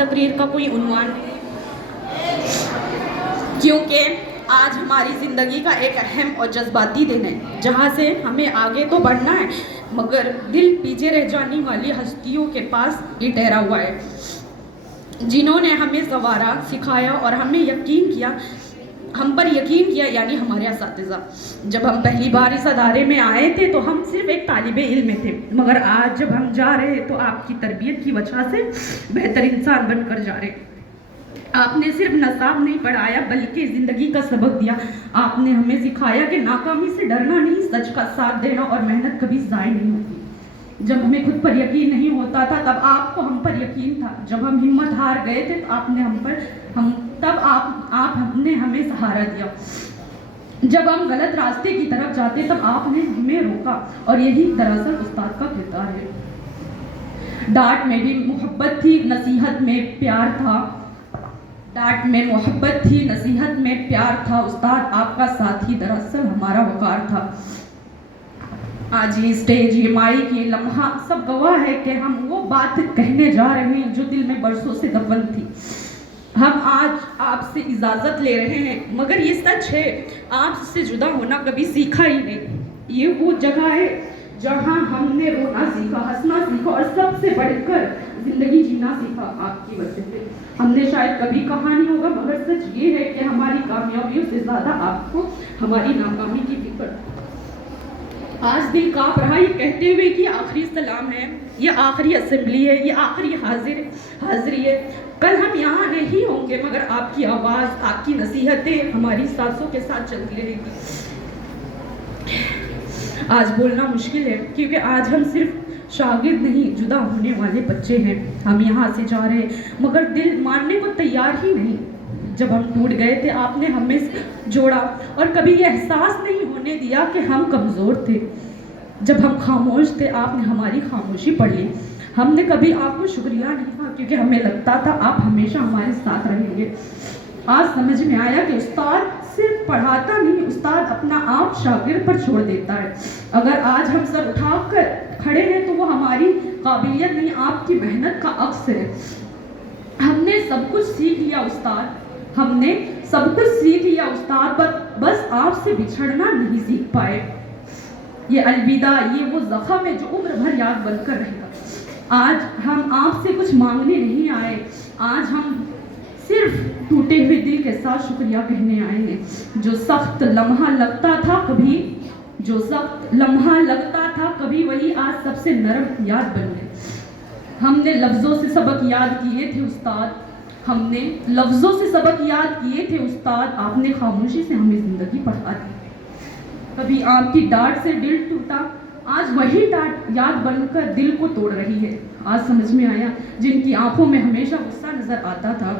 تقریر کا کوئی عنوان کیونکہ آج ہماری زندگی کا ایک اہم اور جذباتی دن ہے جہاں سے ہمیں آگے تو بڑھنا ہے مگر دل پیچھے رہ جانے والی ہستیوں کے پاس یہ ٹھہرا ہوا ہے جنہوں نے ہمیں سنوارا، سکھایا اور ہم پر یقین کیا، یعنی ہمارے اساتذہ۔ جب ہم پہلی بار اس ادارے میں آئے تھے تو ہم صرف ایک طالب علم میں تھے، مگر آج جب ہم جا رہے ہیں تو آپ کی تربیت کی وجہ سے بہتر انسان بن کر جا رہے ہیں۔ آپ نے صرف نصاب نہیں پڑھایا بلکہ زندگی کا سبق دیا۔ آپ نے ہمیں سکھایا کہ ناکامی سے ڈرنا نہیں، سچ کا ساتھ دینا اور محنت کبھی ضائع نہیں ہوتی۔ جب ہمیں خود پر یقین نہیں ہوتا تھا تب آپ کو ہم پر یقین تھا۔ جب ہم ہمت ہار گئے تھے تو آپ نے ہمیں سہارا دیا۔ جب ہم غلط راستے کی طرف جاتے تب آپ نے ہمیں روکا، اور یہی دراصل استاد کا کردار ہے۔ ڈانٹ میں بھی محبت تھی، نصیحت میں پیار تھا۔ ڈانٹ میں محبت تھی، نصیحت میں پیار تھا۔ استاد آپ کا ساتھ ہی دراصل ہمارا وقار تھا۔ آج یہ اسٹیج، یہ مائک، یہ لمحہ سب گواہ ہے کہ ہم وہ بات کہنے جا رہے ہیں جو دل میں برسوں سے دفن تھی۔ ہم آج آپ سے اجازت لے رہے ہیں مگر یہ سچ ہے، آپ سے جدا ہونا کبھی سیکھا ہی نہیں۔ یہ وہ جگہ ہے جہاں ہم نے رونا سیکھا، ہنسنا سیکھا اور سب سے بڑھ کر زندگی جینا سیکھا آپ کی وجہ سے۔ ہم نے شاید کبھی کہا نہیں ہوگا مگر سچ یہ ہے کہ ہماری کامیابیوں سے زیادہ آپ کو ہماری ناکامی کی فکر۔ آج دل کانپ رہا یہ کہتے ہوئے کہ آخری سلام ہے، یہ آخری اسمبلی ہے، یہ آخری حاضری ہے۔ کل ہم یہاں نہیں ہوں گے مگر آپ کی آواز، آپ کی نصیحتیں ہماری سانسوں کے ساتھ چلتی رہے گی۔ آج بولنا مشکل ہے کیونکہ آج ہم صرف شاگرد نہیں، جدا ہونے والے بچے ہیں۔ ہم یہاں سے جا رہے ہیں مگر دل ماننے کو تیار ہی نہیں۔ جب ہم ٹوٹ گئے تھے آپ نے ہمیں جوڑا اور کبھی یہ احساس نہیں ہونے دیا کہ ہم کمزور تھے۔ جب ہم خاموش تھے آپ نے ہماری خاموشی پڑھ لی۔ ہم نے کبھی آپ کو شکریہ نہیں کہا کیونکہ ہمیں لگتا تھا آپ ہمیشہ ہمارے ساتھ رہیں گے۔ آج سمجھ میں آیا کہ استاد صرف پڑھاتا نہیں، استاد اپنا آپ شاگرد پر چھوڑ دیتا ہے۔ اگر آج ہم سر اٹھا کر کھڑے ہیں تو وہ ہماری قابلیت نہیں، آپ کی محنت کا عکس ہے۔ ہم نے سب کچھ سیکھ لیا استاد، بس آپ سے بچھڑنا نہیں سیکھ پائے۔ یہ الوداع، یہ وہ زخم ہے جو عمر بھر یاد بن کر رہے گا۔ آج ہم آپ سے کچھ مانگنے نہیں آئے، آج ہم صرف ٹوٹے ہوئے دل کے ساتھ شکریہ کہنے آئے ہیں۔ جو سخت لمحہ لگتا تھا کبھی وہی آج سب سے نرم یاد بن گئے۔ ہم نے لفظوں سے سبق یاد کیے تھے استاد، آپ نے خاموشی سے ہمیں زندگی پڑھا دی۔ کبھی آپ کی ڈانٹ سے دل ٹوٹا، آج وہی ڈانٹ یاد بن کر دل کو توڑ رہی ہے۔ آج سمجھ میں آیا جن کی آنکھوں میں ہمیشہ غصہ نظر آتا تھا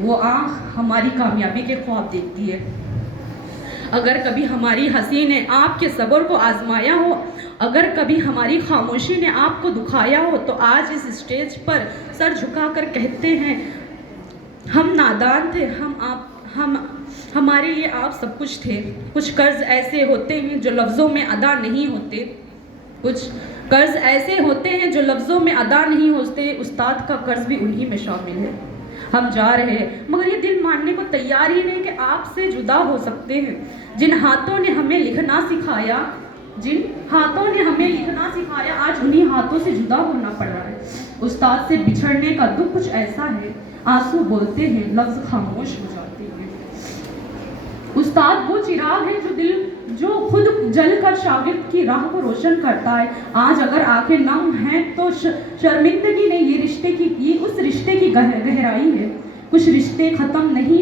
وہ آنکھ ہماری کامیابی کے خواب دیکھتی ہے۔ اگر کبھی ہماری ہنسی نے آپ کے صبر کو آزمایا ہو، اگر کبھی ہماری خاموشی نے آپ کو دکھایا ہو تو آج اس اسٹیج پر سر جھکا کر کہتے ہیں ہم نادان تھے، ہمارے لیے آپ سب کچھ تھے۔ کچھ قرض ایسے ہوتے ہیں جو لفظوں میں ادا نہیں ہوتے، استاد کا قرض بھی انہی میں شامل ہے۔ ہم جا رہے ہیں مگر یہ دل ماننے کو تیار ہی نہیں کہ آپ سے جدا ہو سکتے ہیں۔ جن ہاتھوں نے ہمیں لکھنا سکھایا آج انہی ہاتھوں سے جدا ہونا پڑ رہا ہے۔ استاد سے بچھڑنے کا دکھ کچھ ایسا ہے، آنسو بولتے ہیں، لفظ خاموش ہو جاتے ہیں۔ استاد وہ چراغ ہے جو خود جل کر شاگرد کی راہ کو روشن کرتا ہے۔ آج اگر آنکھیں نم ہیں تو شرمندگی نہیں، یہ اس رشتے کی گہرائی ہے۔ کچھ رشتے ختم نہیں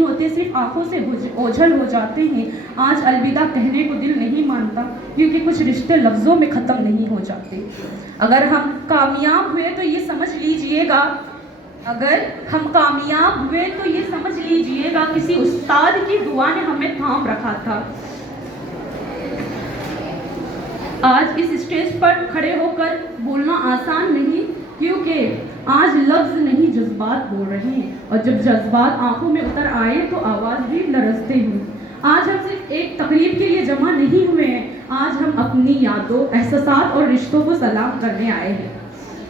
ہوتے، صرف آنکھوں سے اوجھل ہو جاتے ہیں۔ آج الوداع کہنے کو دل نہیں مانتا کیونکہ کچھ رشتے لفظوں میں ختم نہیں ہو جاتے۔ اگر ہم کامیاب ہوئے تو یہ سمجھ لیجئے گا کسی استاد کی دعا نے ہمیں تھام رکھا تھا۔ آج اس اسٹیج پر کھڑے ہو کر بولنا آسان نہیں کیونکہ آج لفظ نہیں جذبات بول رہے ہیں، اور جب جذبات آنکھوں میں اتر آئے تو آواز بھی لرزتے ہیں۔ آج ہم صرف ایک تقریب کے لیے جمع نہیں ہوئے ہیں، آج ہم اپنی یادوں، احساسات اور رشتوں کو سلام کرنے آئے ہیں۔